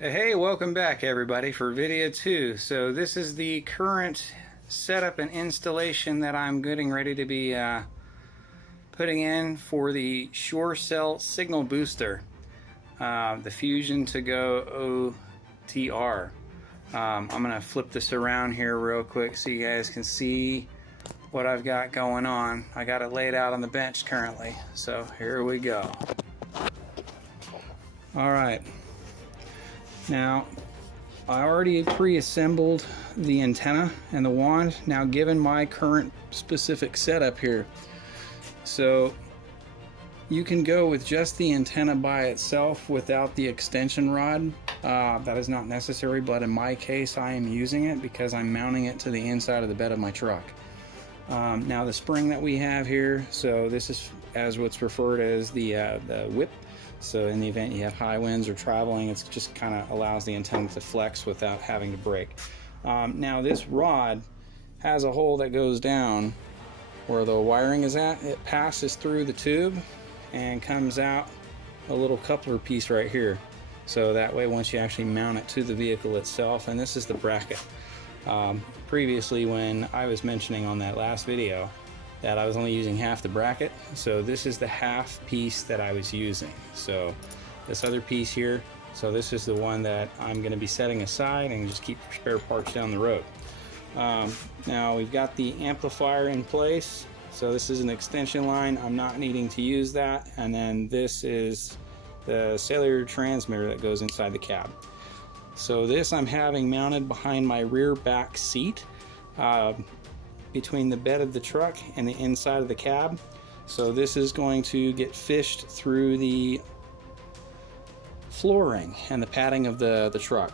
Hey, welcome back everybody for video 2. So this is the current setup and installation that I'm getting ready to be putting in for the SureCell signal booster, the Fusion2Go OTR. I'm going to flip this around here real quick so you guys can see what I've got going on. I got it laid out on the bench currently, so here we go. Alright. Now, I already pre-assembled the antenna and the wand, now given my current specific setup here. So you can go with just the antenna by itself without the extension rod. That is not necessary, but in my case I am using it because I'm mounting it to the inside of the bed of my truck. Now the spring that we have here, so this is as what's referred as the whip. So in the event you have high winds or traveling, it just kind of allows the antenna to flex without having to break. Now this rod has a hole that goes down where the wiring is at. It passes through the tube and comes out a little coupler piece right here. So that way once you actually mount it to the vehicle itself, and this is the bracket. Previously when I was mentioning on that last video that I was only using half the bracket, so this is the half piece that I was using. So this other piece here, so this is the one that I'm going to be setting aside and just keep spare parts down the road. Now we've got the amplifier in place, so this is an extension line. I'm not needing to use that, and then this is the cellular transmitter that goes inside the cab. So this I'm having mounted behind my rear back seat, between the bed of the truck and the inside of the cab. So this is going to get fished through the flooring and the padding of the truck.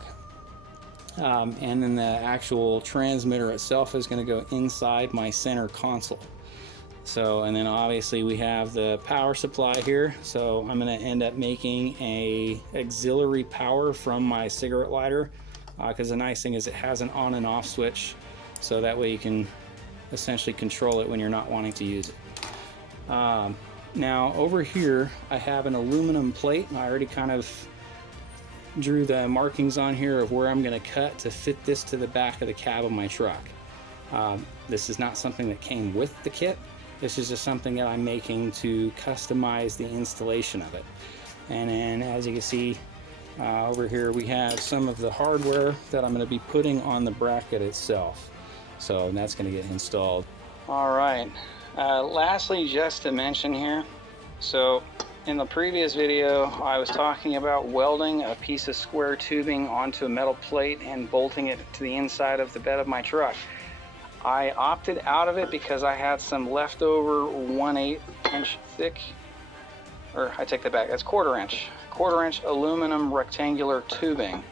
And then the actual transmitter itself is going to go inside my center console. So, and then obviously we have the power supply here. So I'm going to end up making a auxiliary power from my cigarette lighter, because the nice thing is it has an on and off switch, so that way you can essentially control it when you're not wanting to use it. Now over here I have an aluminum plate. I already kind of drew the markings on here of where I'm going to cut to fit this to the back of the cab of my truck. This is not something that came with the kit. This is just something that I'm making to customize the installation of it. And then as you can see over here we have some of the hardware that I'm going to be putting on the bracket itself. So that's going to get installed. All right. Lastly, just to mention here, so in the previous video I was talking about welding a piece of square tubing onto a metal plate and bolting it to the inside of the bed of my truck. I opted out of it because I had some leftover 1/8 inch thick, or I take that back, that's quarter inch aluminum rectangular tubing.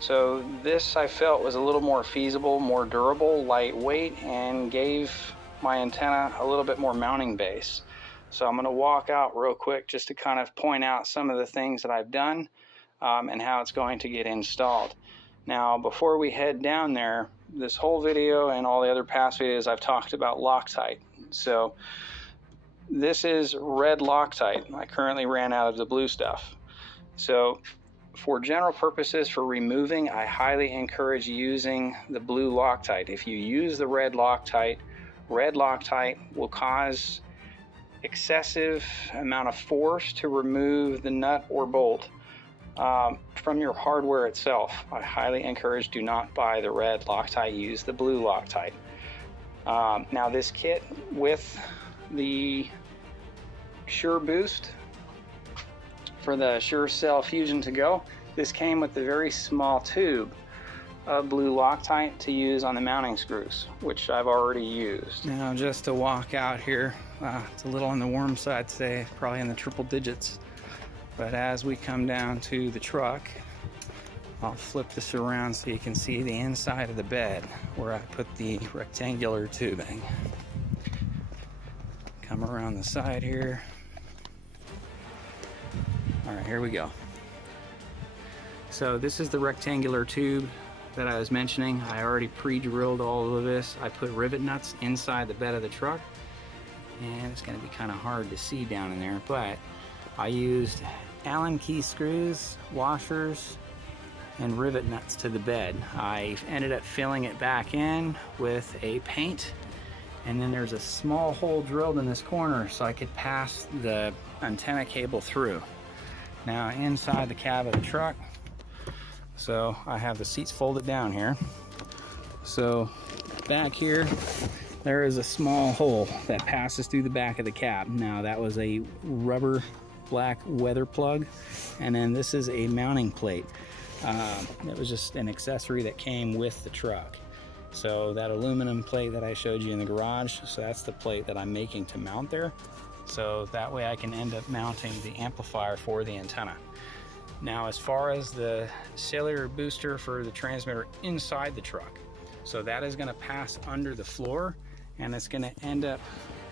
So this I felt was a little more feasible, more durable, lightweight, and gave my antenna a little bit more mounting base. So I'm going to walk out real quick just to kind of point out some of the things that I've done and how it's going to get installed. Now before we head down there, this whole video and all the other past videos I've talked about Loctite. So this is red Loctite. I currently ran out of the blue stuff. So for general purposes, for removing, I highly encourage using the blue Loctite. If you use the red Loctite will cause excessive amount of force to remove the nut or bolt from your hardware itself. I highly encourage do not buy the red Loctite, use the blue Loctite. Now this kit with the Sure Boost for the SureCall Fusion2Go, this came with a very small tube of blue Loctite to use on the mounting screws, which I've already used. Now just to walk out here, it's a little on the warm side today, probably in the triple digits, but as we come down to the truck, I'll flip this around so you can see the inside of the bed where I put the rectangular tubing. Come around the side here. Alright, here we go. So this is the rectangular tube that I was mentioning. I already pre-drilled all of this. I put rivet nuts inside the bed of the truck, and it's going to be kind of hard to see down in there, but I used Allen key screws, washers, and rivet nuts to the bed. I ended up filling it back in with a paint, and then there's a small hole drilled in this corner so I could pass the antenna cable through. Now inside the cab of the truck, so I have the seats folded down here. So back here, there is a small hole that passes through the back of the cab. Now that was a rubber black weather plug, and then this is a mounting plate. It was just an accessory that came with the truck. So that aluminum plate that I showed you in the garage, so that's the plate that I'm making to mount there. So that way I can end up mounting the amplifier for the antenna. Now as far as the cellular booster for the transmitter inside the truck, so that is going to pass under the floor, and it's going to end up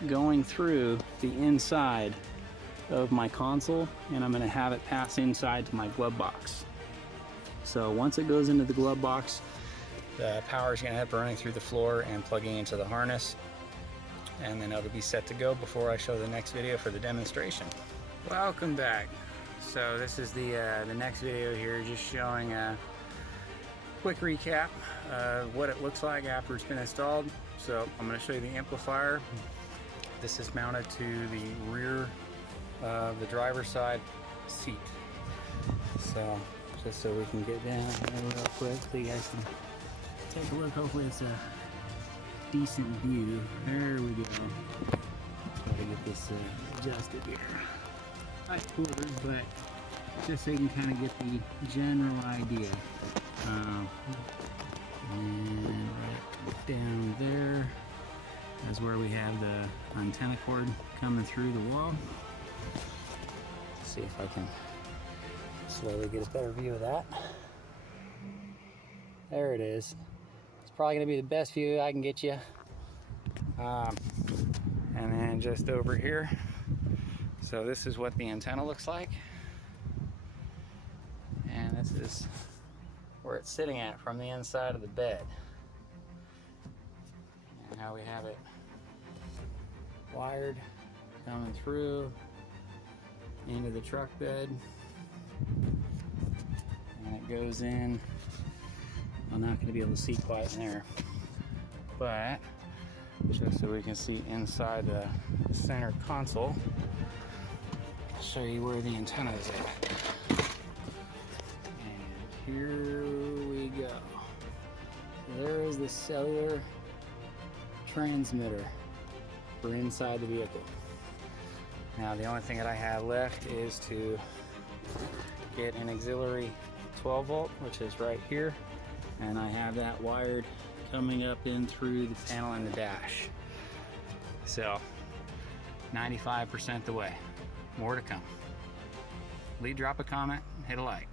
going through the inside of my console, and I'm going to have it pass inside to my glove box. So once it goes into the glove box, the power is going to end up running through the floor and plugging into the harness, and then it'll be set to go before I show the next video for the demonstration. Welcome back. So this is the next video here, just showing a quick recap of what it looks like after it's been installed. So I'm going to show you the amplifier. This is mounted to the rear of the driver's side seat. So just so we can get down here real quick so you guys can take a look. Hopefully it's a decent view. There we go. Try to get this adjusted here. Tight quarters, but just so you can kind of get the general idea. And right down there is where we have the antenna cord coming through the wall. Let's see if I can slowly get a better view of that. There it is. It's probably going to be the best view I can get you. And then just over here, so this is what the antenna looks like, and this is where it's sitting at from the inside of the bed, and how we have it wired coming through into the truck bed, and it goes in. I'm not going to be able to see quite in there, but just so we can see inside the center console, I'll show you where the antenna is at. And here we go. There is the cellular transmitter for inside the vehicle. Now the only thing that I have left is to get an auxiliary 12 volt, which is right here, and I have that wired coming up in through the panel in the dash. So 95% the way. More to come. Leave, drop a comment, hit a like.